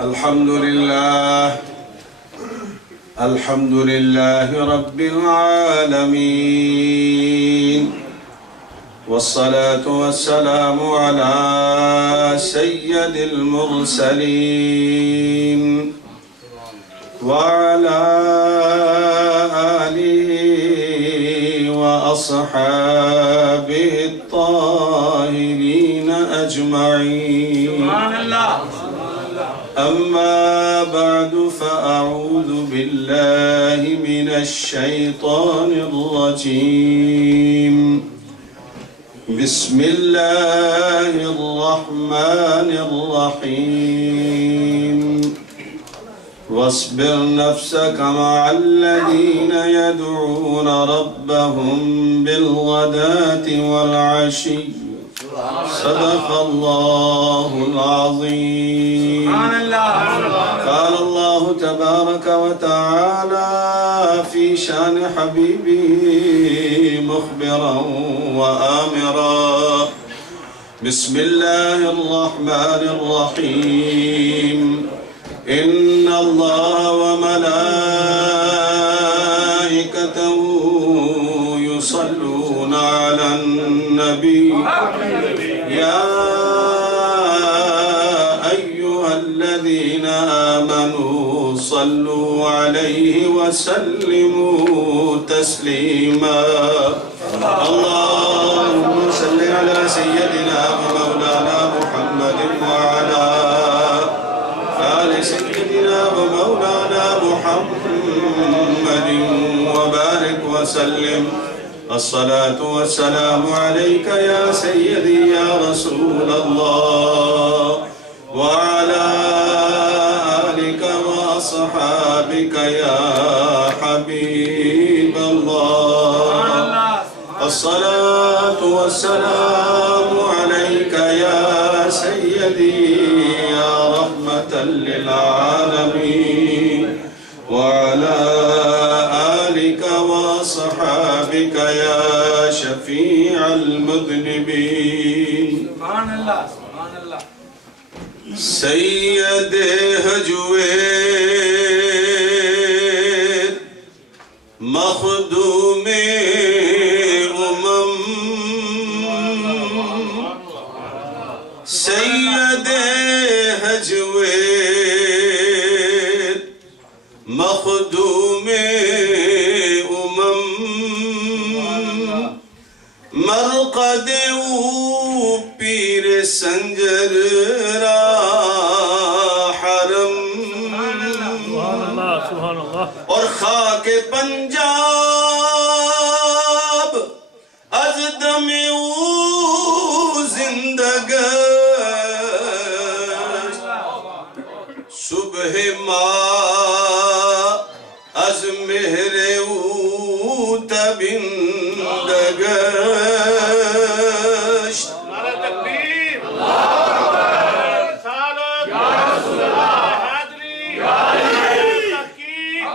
الحمد لله رب العالمين، والصلاة والسلام على سيد المرسلين وعلى آله وأصحابه الطاهرين أجمعين. أما بعد فأعوذ بالله من الشيطان الرجيم. بسم الله الرحمن الرحيم. واصبر نفسك مع الذين يدعون ربهم بالغداة والعشي. صدق الله العظيم. قال الله تبارك وتعالى في شان حبيبه مخبرا وآمرا. بسم الله الرحمن الرحيم. إن الله وملائكته يصلون على النبي يا أيها الذين آمنوا صلوا عليه وسلموا تسليما. اللهم صل على سيدنا ومولانا محمد وعلى آل سيدنا ومولانا محمد وبارك وسلم. الصلاة والسلام عليك يا سيدي يا رسول الله، وعلى آلك وأصحابك يا حبيب الله. الصلاة والسلام عليك يا سيدي يا رحمة للعالمين، وعلى آلك وصحابك يا شفيع المذنبين. سبحان الله سبحان الله. سید حجویر مخدوم سید حجویر مخدوم مرقد او پیر سنجر را حرم اور خاک پنجاب از دم او زندگشت. صبح ماہ از مہر او تبندگشت. نعرہ تکبیر. رسالت یا رسول اللہ. حیدری یا علی. تحقیق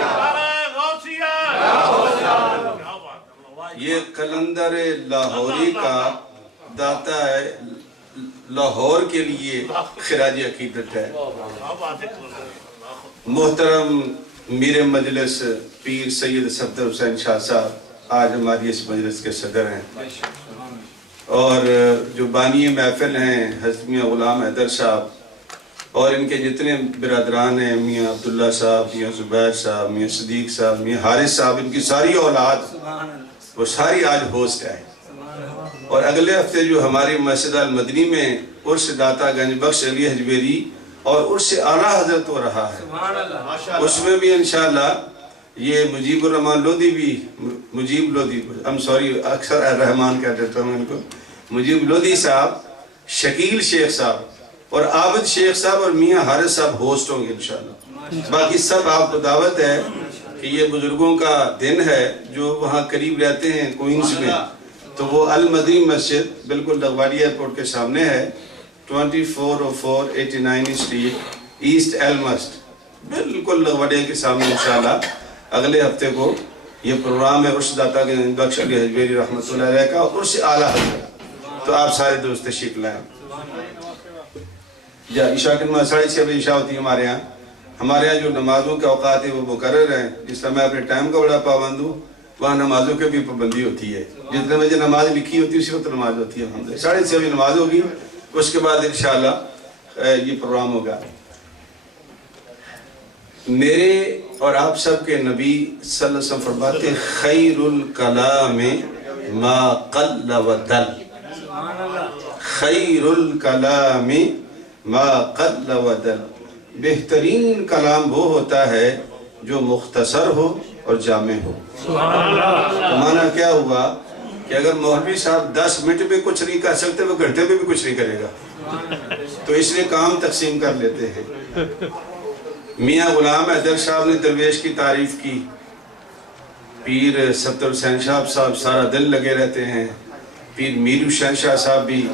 نعرہ غوثیہ. یہ قلندر لاہوری کا داتا ہے، لاہور کے لیے خراج عقیدت ہے. محترم میر مجلس پیر سید صفدر حسین شاہ صاحب آج ہماری اس مجلس کے صدر ہیں، اور جو بانی محفل ہیں حضرت میاں غلام حیدر صاحب اور ان کے جتنے برادران ہیں، میاں عبداللہ صاحب، میاں زبیر صاحب، میاں صدیق صاحب، میاں حارث صاحب، ان کی ساری اولاد وہ ساری آج ہوسٹ ہے. اور اگلے ہفتے جو ہماری مسجد المدنی میں عرس داتا گنج بخش علی حجویری اور عرس اعلیٰ حضرت ہو رہا ہے، اس میں بھی انشاءاللہ یہ مجیب الرحمن لودھی بھی مجیب لودھی اکثر الرحمن کہہ دیتا ہوں ان کو، مجیب لودھی صاحب، شکیل شیخ صاحب اور عابد شیخ صاحب اور میاں حارث صاحب ہوسٹ ہوں گے انشاءاللہ. باقی سب آپ کو دعوت ہے کہ یہ بزرگوں کا دن ہے جو وہاں قریب رہتے ہیں کوئنز میں، تو وہ المدنی مسجد بالکل لغواڑی ایئرپورٹ کے سامنے ہے، 2404 اسٹریٹ ایسٹ ایلمسٹ، بالکل لغواڑی کے سامنے. انشاءاللہ اگلے ہفتے کو یہ پروگرام ہے عرس داتا گنج بخش علی حجویری رحمۃ اللہ علیہ کا عرس اعلیٰ حضرت. تو آپ سارے دوست تشریف لائیں. یا عشاء کی نماز 6:30 بجے عشاء ہوتی ہے ہمارے یہاں جو نمازوں کے اوقات ہیں وہ مقرر ہیں. جس طرح میں اپنے ٹائم کا بڑا پابند ہوں، وہاں نمازوں کے بھی پابندی ہوتی ہے. جتنے بجے نماز لکھی ہوتی ہے اسی وقت نماز ہوتی ہے. الحمدللہ 6:30 بجے نماز ہوگی، اس کے بعد انشاءاللہ یہ پروگرام ہوگا. میرے اور آپ سب کے نبی صلی اللہ علیہ وسلم فرماتے خیر الکلام ما قل و دل. خیر الکلام ما قل و دل. بہترین کلام وہ ہوتا ہے جو مختصر ہو اور جامع ہو. تو معنی کیا ہوا کہ اگر مولوی صاحب 10 منٹ میں کچھ نہیں کر سکتے وہ گھنٹے میں بھی کچھ نہیں کرے گا، تو اس لیے کام تقسیم کر لیتے ہیں. میاں غلام حیدر صاحب نے درویش کی تعریف کی. پیر صفدر حسین صاحب سارا دن لگے رہتے ہیں. پیر میر حسین شاہ صاحب بھی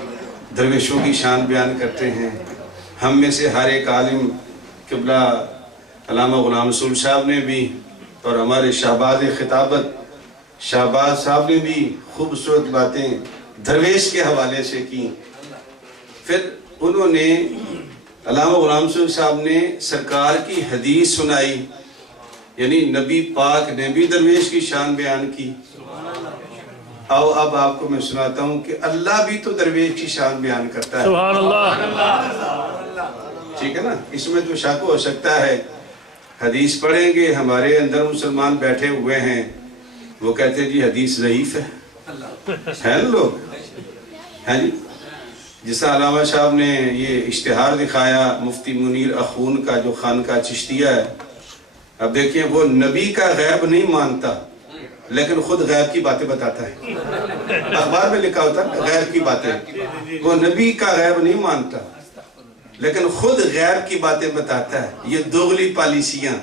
درویشوں کی شان بیان کرتے ہیں. ہم میں سے ہر ایک عالم قبلہ علامہ غلام رسول صاحب نے بھی، اور ہمارے شہباز خطابت شہباز صاحب نے بھی خوبصورت باتیں درویش کے حوالے سے کی. پھر انہوں نے علامہ غلام رسول صاحب نے سرکار کی حدیث سنائی، یعنی نبی پاک نے بھی درویش کی شان بیان کی. آؤ اب آپ کو میں سناتا ہوں کہ اللہ بھی تو درویش کی شان بیان کرتا ہے. سبحان اللہ. ٹھیک ہے نا، اس میں تو شک ہو سکتا ہے. حدیث پڑھیں گے، ہمارے اندر مسلمان بیٹھے ہوئے ہیں وہ کہتے ہیں جی حدیث ضعیف ہے نا لوگ. ہیں جی، جس طرح علامہ صاحب نے یہ اشتہار دکھایا مفتی منیر اخون کا جو خانقاہ چشتیہ ہے. اب دیکھیں وہ نبی کا غیب نہیں مانتا لیکن خود غیب کی باتیں بتاتا ہے. اخبار میں لکھا ہوتا ہے غیب کی باتیں. وہ نبی کا غیب نہیں مانتا لیکن خود غیب کی باتیں بتاتا ہے. یہ دوغلی پالیسیاں.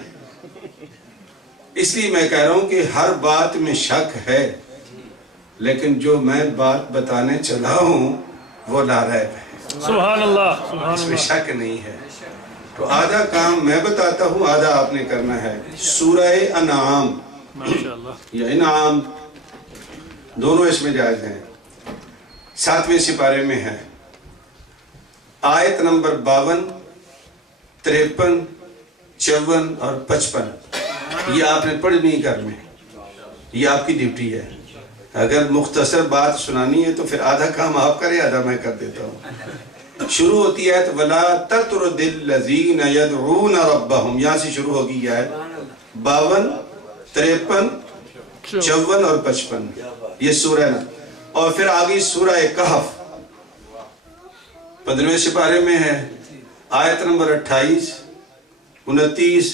اس لیے میں کہہ رہا ہوں کہ ہر بات میں شک ہے، لیکن جو میں بات بتانے چلا ہوں وہ لا ریب ہے. سبحان اللہ. اس میں شک نہیں ہے. تو آدھا کام میں بتاتا ہوں، آدھا آپ نے کرنا ہے. سورہ انعام یا انعام دونوں اس میں جائز ہیں. 7ویں سپارے میں ہے. آیت نمبر 52، 53، 54 اور 55. یہ آپ نے پڑھنی ہی کرنی، یہ آپ کی ڈیوٹی ہے. اگر مختصر بات سنانی ہے تو پھر آدھا کام آپ کریں، آدھا میں کر دیتا ہوں. شروع ہوتی ہے وَلَا تَطْرُدِ الَّذِينَ يَدْعُونَ رَبَّهُمْ. یہاں سے شروع ہوگی یہ آیت. 52، 53، 54 اور 55 یہ سورہ ہے. اور پھر آگئی سورہ کہف 15ویں سپارے میں ہے. آیت نمبر 28، 29،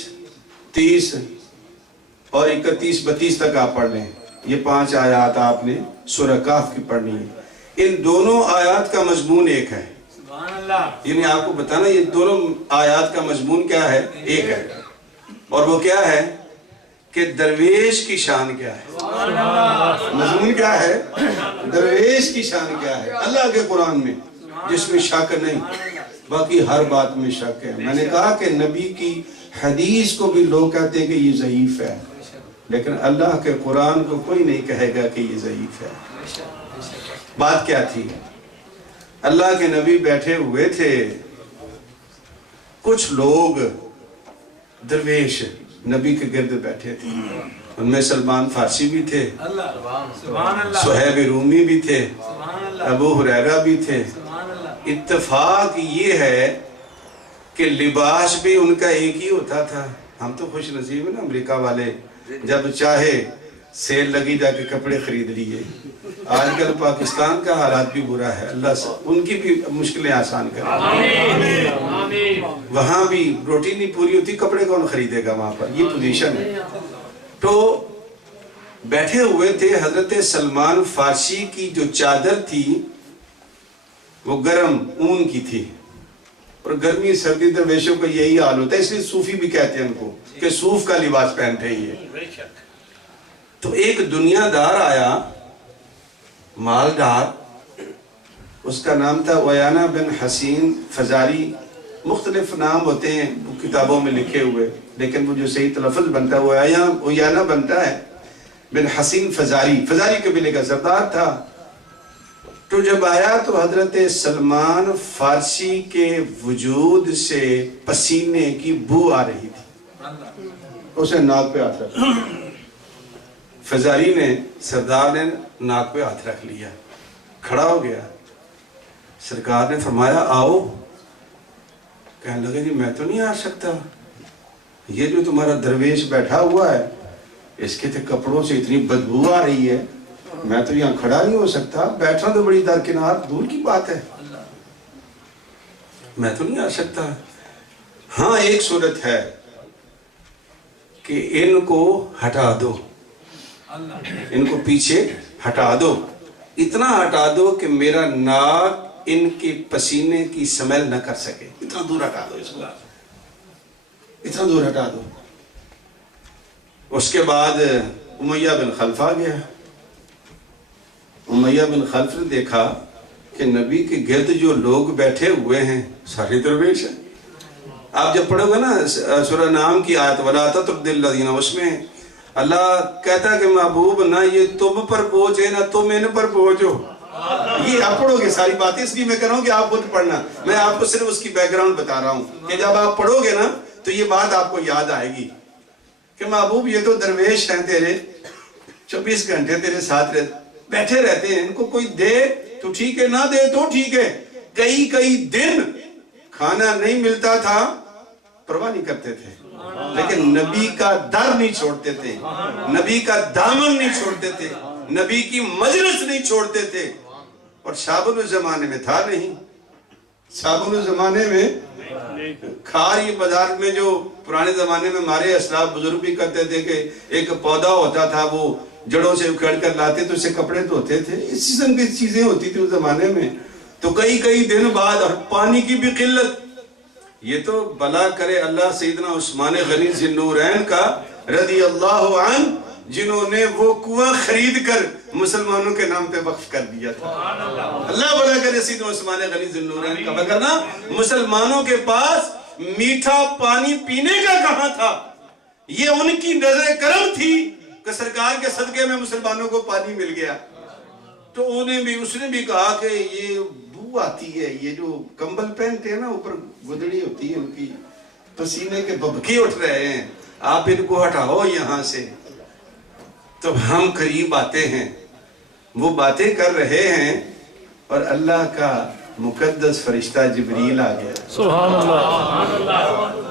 30 اور 31، 32 تک آپ پڑھ لیں. یہ 5 آیات آپ نے سورہ کہف کی پڑھنی ہے. ان دونوں آیات کا مضمون ایک ہے. یعنی آپ کو بتانا یہ دونوں آیات کا مضمون کیا ہے؟ ایک ہے. اور وہ کیا ہے کہ درویش کی شان کیا ہے. مضمون کیا ہے؟ درویش کی شان کیا ہے اللہ کے قرآن میں، جس میں شک نہیں. باقی ہر بات میں شک ہے. میں نے کہا کہ نبی کی حدیث کو بھی لوگ کہتے ہیں کہ یہ ضعیف ہے، لیکن اللہ کے قرآن کو کوئی نہیں کہے گا کہ یہ ضعیف ہے. بات کیا تھی؟ اللہ کے نبی بیٹھے ہوئے تھے، کچھ لوگ درویش نبی کے گرد بیٹھے تھے. ان میں سلمان فارسی بھی تھے، صہیب رومی بھی تھے، ابو ہریرہ بھی تھے. اتفاق یہ ہے کہ لباس بھی ان کا ایک ہی ہوتا تھا. ہم تو خوش نصیب ہیں نا امریکہ والے، جب چاہے سیل لگی جا کے کپڑے خرید لیے. آج کل پاکستان کا حالات بھی برا ہے، اللہ سے ان کی بھی مشکلیں آسان کرے. وہاں بھی روٹی نہیں پوری ہوتی، کپڑے کون خریدے گا وہاں پر؟ یہ پوزیشن ہے. تو بیٹھے ہوئے تھے. حضرت سلمان فارسی کی جو چادر تھی وہ گرم اون کی تھی، اور گرمی سردی درویشوں کا یہی حال ہوتا ہے. اس لیے صوفی بھی کہتے ہیں ان کو کہ صوف کا لباس پہنتے ہی ہے. تو ایک دنیا دار آیا، مالدار. اس کا نام تھا عیانہ بن حسین فزاری. مختلف نام ہوتے ہیں کتابوں میں لکھے ہوئے، لیکن وہ جو صحیح تلفظ بنتا ہے وہ عیانہ بنتا ہے بن حسین فزاری. فزاری قبیلے کا سردار تھا. تو جب آیا تو حضرت سلمان فارسی کے وجود سے پسینے کی بو آ رہی تھی، اسے ناک پہ ہاتھ رکھ لیا، فضاری نے سردار نے ناک پہ ہاتھ رکھ لیا، کھڑا ہو گیا، سرکار نے فرمایا آؤ، کہنے لگے جی میں تو نہیں آ سکتا، یہ جو تمہارا درویش بیٹھا ہوا ہے اس کے کپڑوں سے اتنی بدبو آ رہی ہے، میں تو یہاں کھڑا نہیں ہو سکتا، بیٹھنا تو بڑی درکنار دور کی بات ہے، میں تو نہیں آ سکتا۔ ہاں ایک صورت ہے کہ ان کو ہٹا دو، ان کو پیچھے ہٹا دو، اتنا ہٹا دو کہ میرا ناک ان کے پسینے کی سمیل نہ کر سکے، اتنا دور ہٹا دو، اس کو اتنا دور ہٹا دو۔ اس کے بعد امیہ بن خلف آ گیا۔ امیہ بن خلف نے دیکھا کہ نبی کے گرد جو لوگ بیٹھے ہوئے ہیں سارے درویش ہیں۔ آپ جب پڑھو گے نا سورہ نام کی آیت وَلَا تَطْرُدِ الَّذِينَ، اس میں اللہ کہتا ہے کہ محبوب نہ یہ تم پر بوجھ ہے نہ تم ان پر بوجھ ہو۔ یہ آپ پڑھو گے ساری باتیں، اس لیے میں کہہ رہا ہوں کہ آپ خود پڑھنا، میں آپ کو صرف اس کی بیک گراؤنڈ بتا رہا ہوں کہ جب آپ پڑھو گے نا تو یہ بات آپ کو یاد آئے گی کہ محبوب یہ تو درویش ہیں تیرے، 24 گھنٹے تیرے ساتھ بیٹھے رہتے ہیں، ان کو کوئی دے تو ٹھیک ہے، نہ دے تو ٹھیک ہے، کئی دن کھانا نہیں ملتا تھا پرواہ نہیں کرتے تھے، لیکن نبی کا در نہیں چھوڑتے تھے، نبی کا دامن نہیں چھوڑتے تھے، نبی کی مجلس نہیں چھوڑتے تھے۔ اور صابن زمانے میں تھا نہیں، صابن زمانے میں کھار یہ بازار میں جو پرانے زمانے میں ہمارے اسلاف بزرگ بھی کرتے تھے کہ ایک پودا ہوتا تھا وہ جڑوں سے اکھڑ کر لاتے تو اسے کپڑے دھوتے تھے، اس قسم کی چیزیں ہوتی تھی اس زمانے میں۔ تو کئی دن بعد، اور پانی کی بھی قلت، یہ تو بلا کرے اللہ سیدنا عثمان غنی ذی النورین کا رضی اللہ عنہ، جنہوں نے وہ کنواں خرید کر مسلمانوں کے نام پہ وقف کر دیا تھا۔ اللہ بلا کرے سیدنا عثمان غنی ذی النورین کا، وگرنہ مسلمانوں کے پاس میٹھا پانی پینے کا کہاں تھا؟ یہ ان کی نظر کرم تھی کہ سرکار کے صدقے میں مسلمانوں کو پانی مل گیا۔ تو اس نے بھی کہا کہ یہ بو آتی ہے، یہ جو کمبل پہنتے ہیں نا اوپر گدڑی ہوتی ہے ان کی، پسینے کے ببکے اٹھ رہے ہیں، آپ ان کو ہٹاؤ یہاں سے۔ تو ہم قریب آتے ہیں، وہ باتیں کر رہے ہیں اور اللہ کا مقدس فرشتہ جبریل آ گیا۔ سبحان اللہ۔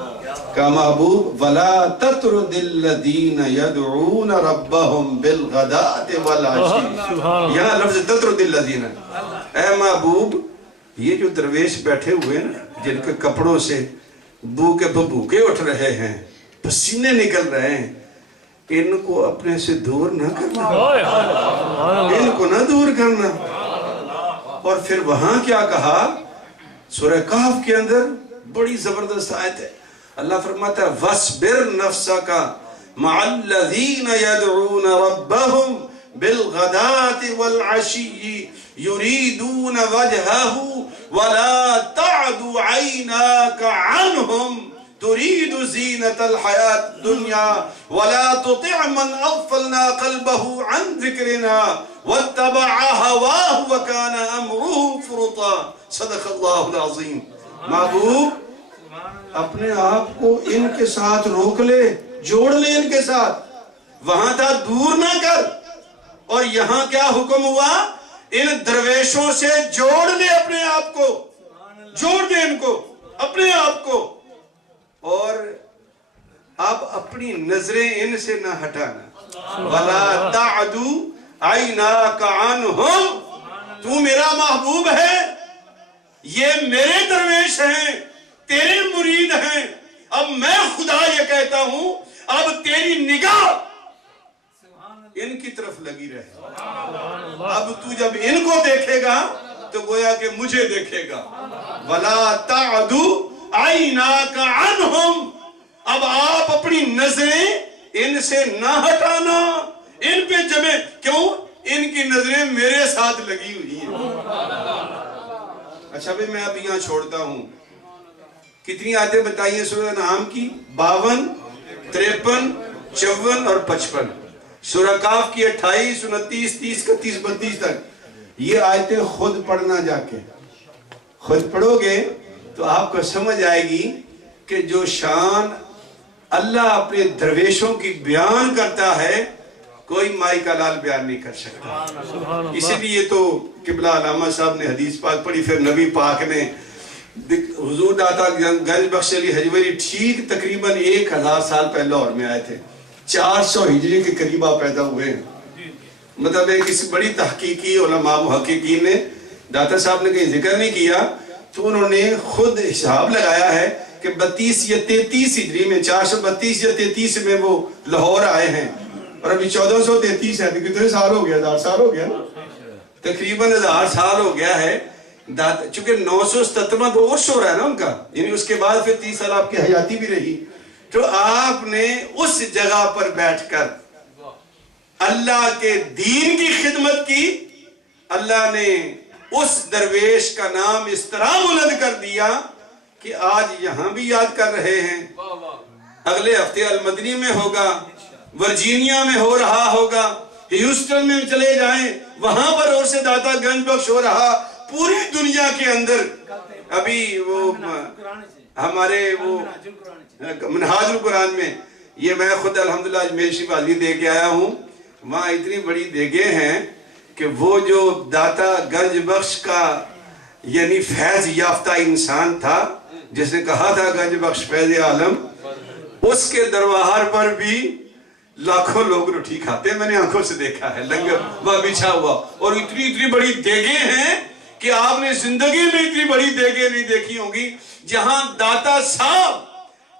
کہ محبوب وَلَا تَطْرُدِ الَّذِينَ يَدْعُونَ رَبَّهُمْ بِالْغَدَاةِ وَالْعَشِيِّ، یہاں لفظ تَطْرُدِ الَّذِينَ، اے محبوب یہ جو درویش بیٹھے ہوئے ہیں جن کے کپڑوں سے بو کے بھوکے اٹھ رہے ہیں، پسینے نکل رہے ہیں، ان کو اپنے سے دور نہ کرنا، ان کو نہ دور کرنا۔ اور پھر وہاں کیا کہا؟ سورہ کہف کے اندر بڑی زبردست آیت ہے، اللہ فرماتا ہے وَاصْبِرْ نَفْسَكَ مَعَ الَّذِينَ يَدْعُونَ رَبَّهُمْ بِالْغَدَاةِ وَالْعَشِيِّ يُرِيدُونَ وَجْهَهُ وَلَا تَعْدُ عَيْنَاكَ عَنْهُمْ تُرِيدُ زِينَةَ الْحَيَاةِ الدُّنْيَا وَلَا تُطِعْ مَنْ أَغْفَلْنَا قَلْبَهُ عَنْ ذِكْرِنَا وَاتَّبَعَ هَوَاهُ وَكَانَ أَمْرُهُ فُرُطًا۔ صدق اللہ العظیم۔ محبوب اپنے آپ کو ان کے ساتھ روک لے، جوڑ لے ان کے ساتھ، وہاں تھا دور نہ کر، اور یہاں کیا حکم ہوا؟ ان درویشوں سے جوڑ لے اپنے آپ کو، جوڑ دے ان کو اپنے آپ کو، اور اب اپنی نظریں ان سے نہ ہٹانا۔ وَلَا تَعْدُ عَيْنَاكَ عَنْهُمْ، تو میرا محبوب ہے، یہ میرے درویش ہیں، تیرے مرید ہیں، اب میں خدا یہ کہتا ہوں اب تیری نگاہ ان کی طرف لگی رہے، اب تو جب ان کو دیکھے گا تو گویا کہ مجھے دیکھے گا۔ وَلَا تَعْدُ عَيْنَاكَ عَنْهُمْ، اب آپ اپنی نظریں ان سے نہ ہٹانا، ان پہ جمع، کیوں؟ ان کی نظریں میرے ساتھ لگی ہوئی ہیں۔ اچھا بھی میں اب یہاں چھوڑتا ہوں۔ کتنی آیتیں بتائیے سورہ انعام کی؟ 52، 53، 54 اور 55۔ سورہ کاف کی 28، 29، 30، 31، 32 تک۔ یہ آیتیں خود پڑھنا جا کے، خود پڑھو گے تو آپ کو سمجھ آئے گی کہ جو شان اللہ اپنے درویشوں کی بیان کرتا ہے کوئی مائی کا لال بیان نہیں کر سکتا۔ اسی لیے تو قبلہ علامہ صاحب نے حدیث پاک پڑھی، پھر نبی پاک نے حضور داتا گنج بخش علی حجویری ٹھیک تقریباً 1000 سال پہلے لاہور میں آئے تھے، 400 ہجری کے قریب آپ پیدا ہوئے ہیں۔ مطلب ایک اس بڑی تحقیقی علماء محققین نے، داتا صاحب نے کہیں ذکر نہیں کیا تو انہوں نے خود حساب لگایا ہے کہ 32 یا 33 ہجری میں، 432 یا 33 میں وہ لاہور آئے ہیں، اور ابھی 1433 ہے، کتنے سال ہو گیا؟ 1000 سال ہو گیا نا، تقریباً 1000 سال ہو گیا ہے۔ چونکہ 977 تو عرش ہو رہا ہے نا ان کا، یعنی اس کے بعد پھر 30 سال آپ کی حیاتی بھی رہی، تو آپ نے اس جگہ پر بیٹھ کر اللہ کے دین کی خدمت کی۔ اللہ نے اس درویش کا نام اس طرح بلند کر دیا کہ آج یہاں بھی یاد کر رہے ہیں، اگلے ہفتے المدنی میں ہوگا، ورجینیا میں ہو رہا ہوگا، ہیوسٹن میں چلے جائیں وہاں پر اور سے داتا گنج بخش ہو رہا، پوری دنیا کے اندر۔ ابھی وہ ہمارے وہ منہاج القرآن میں، یہ میں خود الحمدللہ اجمیر شریف حاضری دے کے آیا ہوں، وہاں اتنی بڑی دیگیں ہیں کہ وہ جو داتا گنج بخش کا یعنی فیض یافتہ انسان تھا، جس نے کہا تھا گنج بخش فیض عالم، اس کے دربار پر بھی لاکھوں لوگ روٹی کھاتے ہیں، میں نے آنکھوں سے دیکھا ہے، لنگر وہاں بچھا ہوا، اور اتنی بڑی دیگیں ہیں کہ آپ نے زندگی میں اتنی بڑی دیگیں نہیں دیکھی ہوں گی۔ جہاں داتا صاحب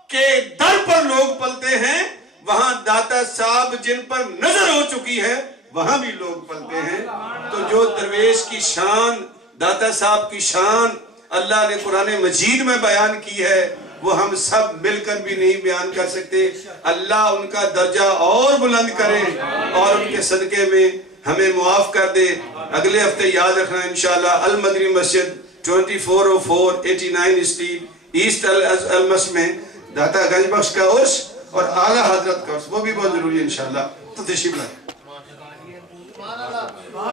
کے در پر لوگ پلتے ہیں، وہاں داتا صاحب جن پر نظر ہو چکی ہے وہاں بھی لوگ پلتے ہیں۔ تو جو درویش کی شان، داتا صاحب کی شان اللہ نے قرآن مجید میں بیان کی ہے، وہ ہم سب مل کر بھی نہیں بیان کر سکتے۔ اللہ ان کا درجہ اور بلند کرے اور ان کے صدقے میں ہمیں معاف کر دے۔ اگلے ہفتے یاد رکھنا انشاءاللہ المدنی مسجد 2404 اسٹریٹ ایسٹ المس میں داتا گنج بخش کا عرس اور اعلیٰ حضرت کا عرس، وہ بھی بہت ضروری ہے انشاءاللہ۔ تو تشریف لائیں۔